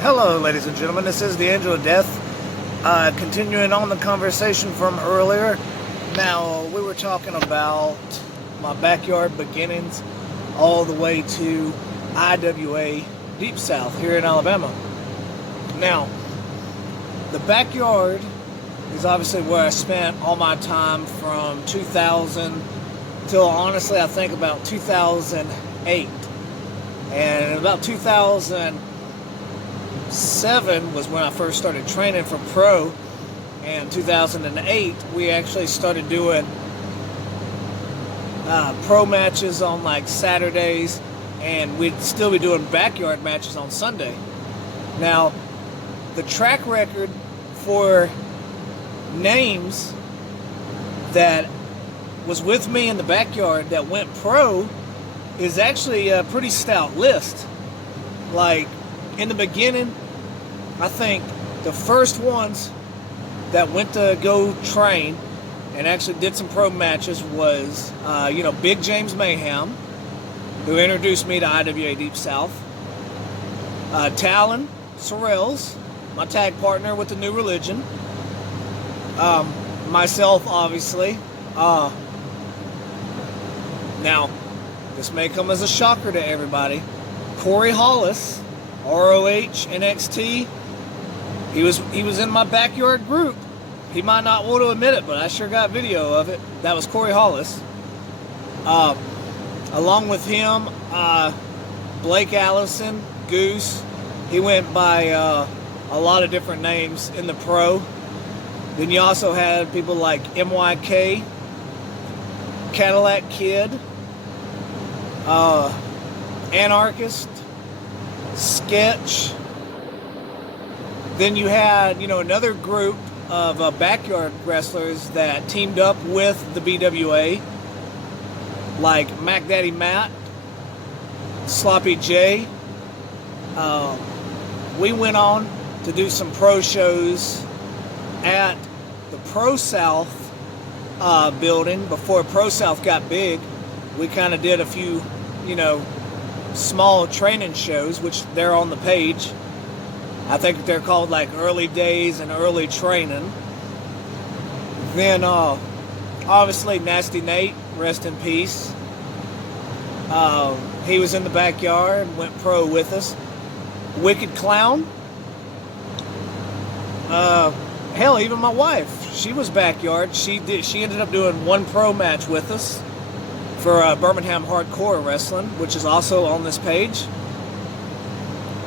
Hello, ladies and gentlemen. This is the Angel of Death. Continuing on the conversation from earlier. Now, we were talking about my backyard beginnings all the way to IWA Deep South here in Alabama. Now, the backyard is obviously where I spent all my time from 2000 till, honestly, I think about 2008. And about 2007 was when I first started training for pro, and 2008 we actually started doing pro matches on like Saturdays, and we'd still be doing backyard matches on Sunday. Now, the track record for names that was with me in the backyard that went pro is actually a pretty stout list. Like, in the beginning, I think the first ones that went to go train and actually did some pro matches was, Big James Mayhem, who introduced me to IWA Deep South. Talon Sorrells, my tag partner with the New Religion. Myself, obviously. Now, this may come as a shocker to everybody. Corey Hollis, ROH NXT. He was in my backyard group. He might not want to admit it, but I sure got video of it. That was Corey Hollis. Along with him, Blake Allison, Goose. He went by a lot of different names in the pro. Then you also had people like MYK, Cadillac Kid, Anarchist, Sketch. Then you had, another group of backyard wrestlers that teamed up with the BWA, like Mac Daddy Matt, Sloppy J. We went on to do some pro shows at the Pro South building. Before Pro South got big, we kind of did a few, small training shows, which they're on the page. I think they're called like Early Days and Early Training. Then obviously Nasty Nate, rest in peace. He was in the backyard, went pro with us. Wicked Clown. Hell, even my wife, she was backyard. She ended up doing one pro match with us for Birmingham Hardcore Wrestling, which is also on this page.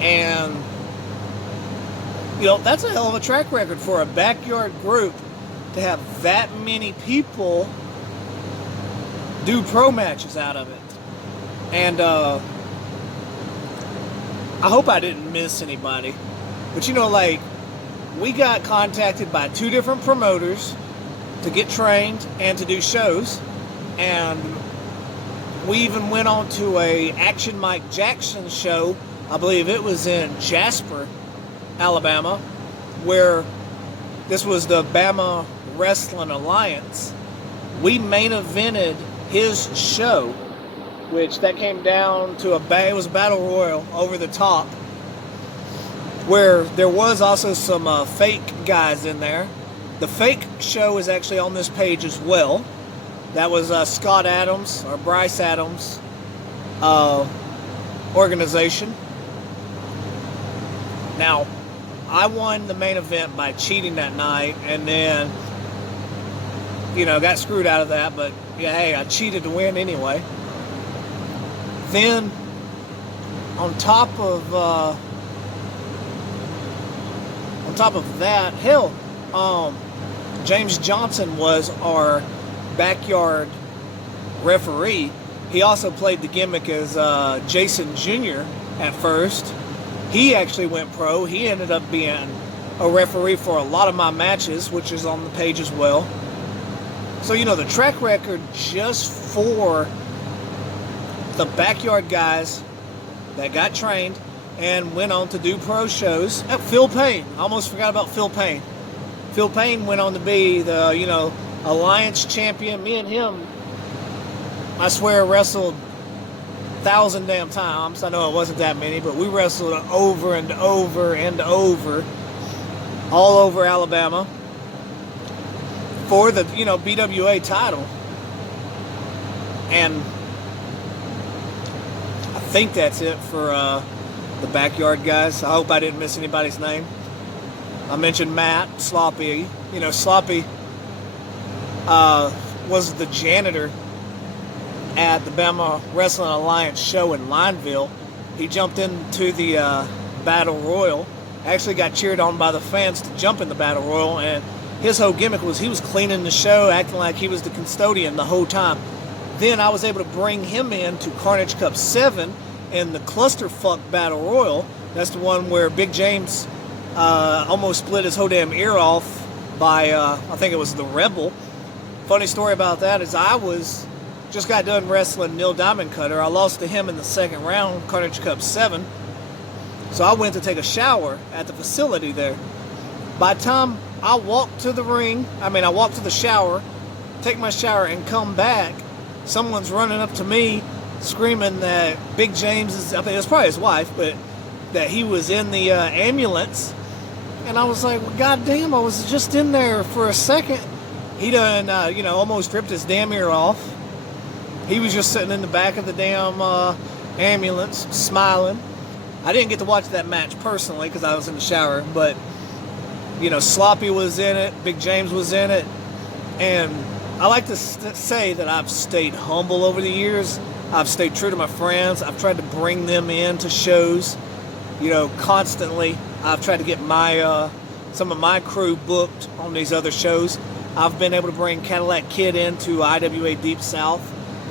And that's a hell of a track record for a backyard group to have that many people do pro matches out of it. And I hope I didn't miss anybody. But we got contacted by two different promoters to get trained and to do shows. And we even went on to a Action Mike Jackson show. I believe it was in Jasper, Alabama, where this was the Bama Wrestling Alliance. We main evented his show, which that came down to it was a battle royal over the top, where there was also some fake guys in there. The fake show is actually on this page as well. That was Scott Adams, or Bryce Adams organization. Now, I won the main event by cheating that night, and then, got screwed out of that, but yeah, hey, I cheated to win anyway. Then, on top of that, hell, James Johnson was our backyard referee. He also played the gimmick as Jason Jr. at first. He actually went pro. He ended up being a referee for a lot of my matches, which is on the page as well. So, the track record just for the backyard guys that got trained and went on to do pro shows. Phil Payne. I almost forgot about Phil Payne. Phil Payne went on to be the, Alliance champion. Me and him, I swear, wrestled 1,000 damn times. I know it wasn't that many, but we wrestled over and over and over, all over Alabama for the, BWA title. And I think that's it for the Backyard guys. I hope I didn't miss anybody's name. I mentioned Matt Sloppy. Sloppy was the janitor at the Bama Wrestling Alliance show in Lineville. He jumped into the Battle Royal. Actually got cheered on by the fans to jump in the Battle Royal, and his whole gimmick was he was cleaning the show, acting like he was the custodian the whole time. Then I was able to bring him in to Carnage Cup 7 in the Clusterfuck Battle Royal. That's the one where Big James almost split his whole damn ear off by, I think it was the Rebel. Funny story about that is just got done wrestling Neil Diamond Cutter. I lost to him in the second round, Carnage Cup 7. So I went to take a shower at the facility there. By the time I walked to the ring, I walked to the shower, take my shower, and come back, someone's running up to me screaming that Big James is, it was probably his wife, but that he was in the ambulance. And I was like, well, goddamn, I was just in there for a second. He done, almost ripped his damn ear off. He was just sitting in the back of the damn ambulance, smiling. I didn't get to watch that match personally because I was in the shower, but, Sloppy was in it, Big James was in it, and I like to say that I've stayed humble over the years. I've stayed true to my friends. I've tried to bring them in to shows, constantly. I've tried to get some of my crew booked on these other shows. I've been able to bring Cadillac Kid into IWA Deep South.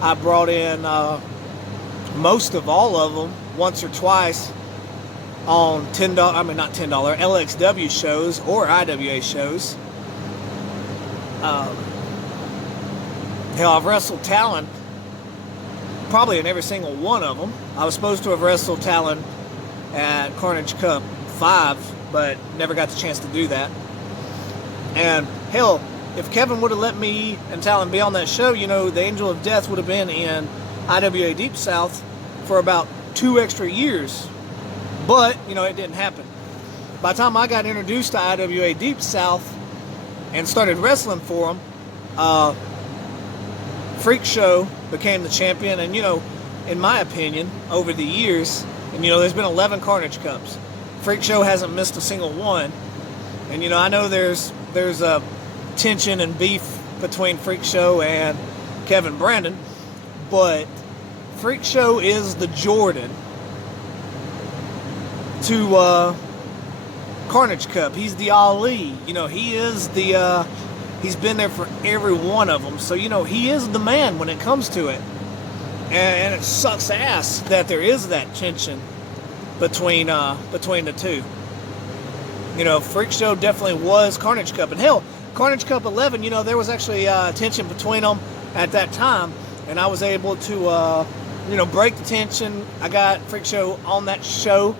I brought in most of all of them once or twice on LXW shows or IWA shows. Hell, I've wrestled Talon probably in every single one of them. I was supposed to have wrestled Talon at Carnage Cup 5, but never got the chance to do that. And hell, if Kevin would have let me and Talon be on that show, the Angel of Death would have been in IWA Deep South for about 2 extra years. But, it didn't happen. By the time I got introduced to IWA Deep South and started wrestling for them, Freak Show became the champion. And, in my opinion, over the years, and, there's been 11 Carnage Cups. Freak Show hasn't missed a single one. And, I know there's a tension and beef between Freak Show and Kevin Brandon, but Freak Show is the Jordan to Carnage Cup. He's the Ali. He is the he's been there for every one of them, so he is the man when it comes to it. And it sucks ass that there is that tension between the two. Freak Show definitely was Carnage Cup, and hell, Carnage Cup 11, there was actually tension between them at that time, and I was able to, break the tension. I got Freak Show on that show.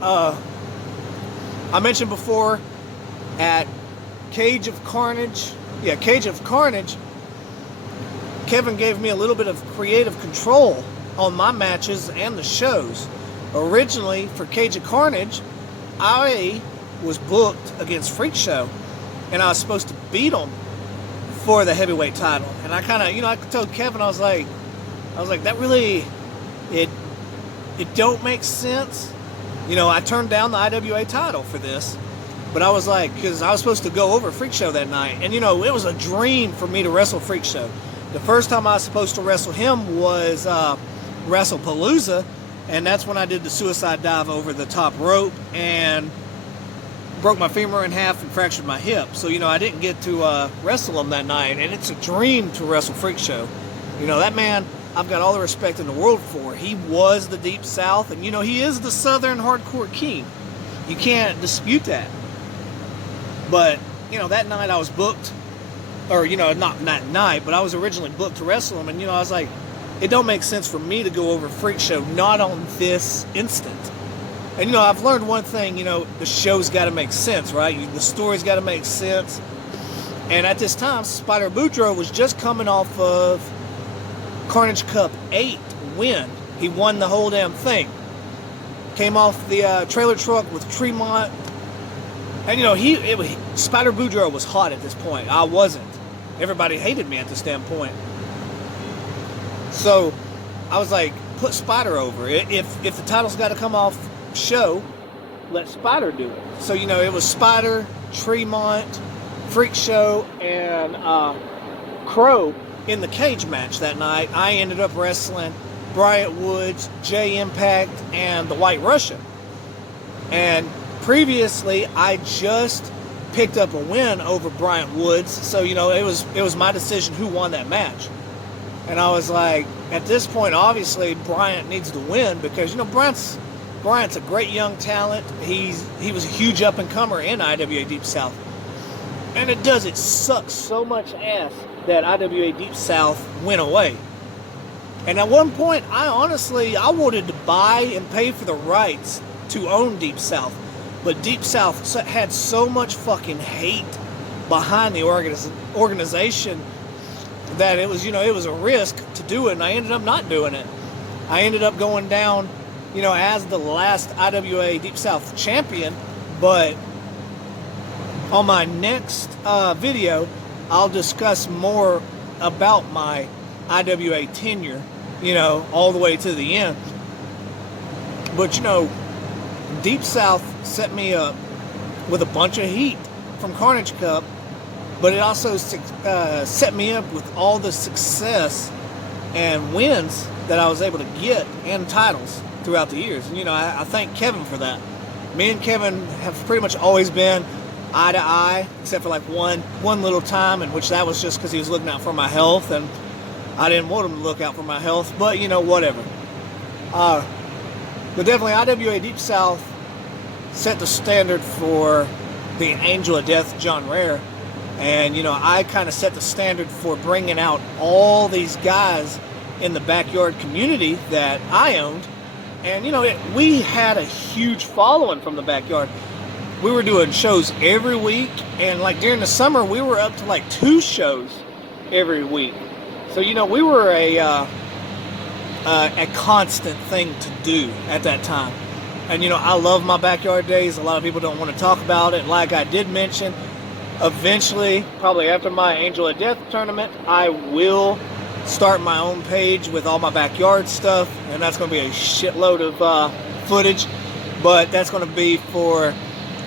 I mentioned before at Cage of Carnage, Kevin gave me a little bit of creative control on my matches and the shows. Originally, for Cage of Carnage, I was booked against Freak Show, and I was supposed to beat him for the heavyweight title. And I kind of, I told Kevin, I was like, that really, it don't make sense. I turned down the IWA title for this, but I was like, because I was supposed to go over Freak Show that night, and it was a dream for me to wrestle Freak Show. The first time I was supposed to wrestle him was WrestlePalooza, and that's when I did the suicide dive over the top rope and broke my femur in half and fractured my hip. So, I didn't get to wrestle him that night, and it's a dream to wrestle Freak Show. That man, I've got all the respect in the world for. He was the Deep South, and, he is the Southern Hardcore King. You can't dispute that. But, that night I was booked, or, not that night, but I was originally booked to wrestle him, and, I was like, it don't make sense for me to go over Freak Show, not on this instant. And, I've learned one thing, the show's got to make sense, right? The story's got to make sense. And at this time, Spider Boudreaux was just coming off of Carnage Cup 8 win. He won the whole damn thing. Came off the trailer truck with Tremont. And, you know, Spider Boudreaux was hot at this point. I wasn't. Everybody hated me at this damn point. So, I was like, put Spider over. If the title's got to come off show, let Spider do it. So, you know, it was Spider, Tremont, Freak Show, and Crow in the cage match that night. I ended up wrestling Bryant Woods, J Impact, and the White Russian. And previously, I just picked up a win over Bryant Woods, so, you know, it was my decision who won that match. And I was like, at this point, obviously, Bryant needs to win because, you know, Bryant's a great young talent. He was a huge up-and-comer in IWA Deep South. And it sucks so much ass that IWA Deep South went away. And at one point, I wanted to buy and pay for the rights to own Deep South. But Deep South had so much fucking hate behind the organization that it was a risk to do it, and I ended up not doing it. I ended up going down, you know, as the last IWA Deep South champion, but on my next video, I'll discuss more about my IWA tenure, you know, all the way to the end. But, you know, Deep South set me up with a bunch of heat from Carnage Cup, but it also set me up with all the success and wins that I was able to get and titles throughout the years. And, you know, I thank Kevin for that. Me and Kevin have pretty much always been eye to eye, except for like one little time, in which that was just because he was looking out for my health, and I didn't want him to look out for my health, but, you know, whatever. But definitely IWA Deep South set the standard for the Angel of Death, John Rare. And, you know, I kind of set the standard for bringing out all these guys in the backyard community that I owned. And, you know, we had a huge following from the backyard. We were doing shows every week. And, like, during the summer, we were up to, like, 2 shows every week. So, you know, we were a constant thing to do at that time. And, you know, I love my backyard days. A lot of people don't want to talk about it. Like I did mention, eventually, probably after my Angel of Death tournament, I will start my own page with all my backyard stuff. And that's going to be a shitload of footage. But that's going to be for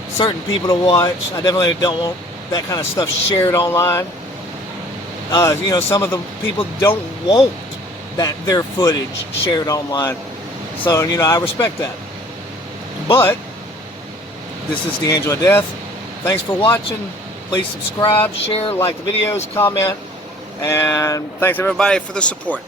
certain people to watch. I definitely don't want that kind of stuff shared online. You know, some of the people don't want their footage shared online. So, you know, I respect that. But this is the Angel of Death. Thanks for watching. Please subscribe, share, like the videos, comment, and thanks everybody for the support.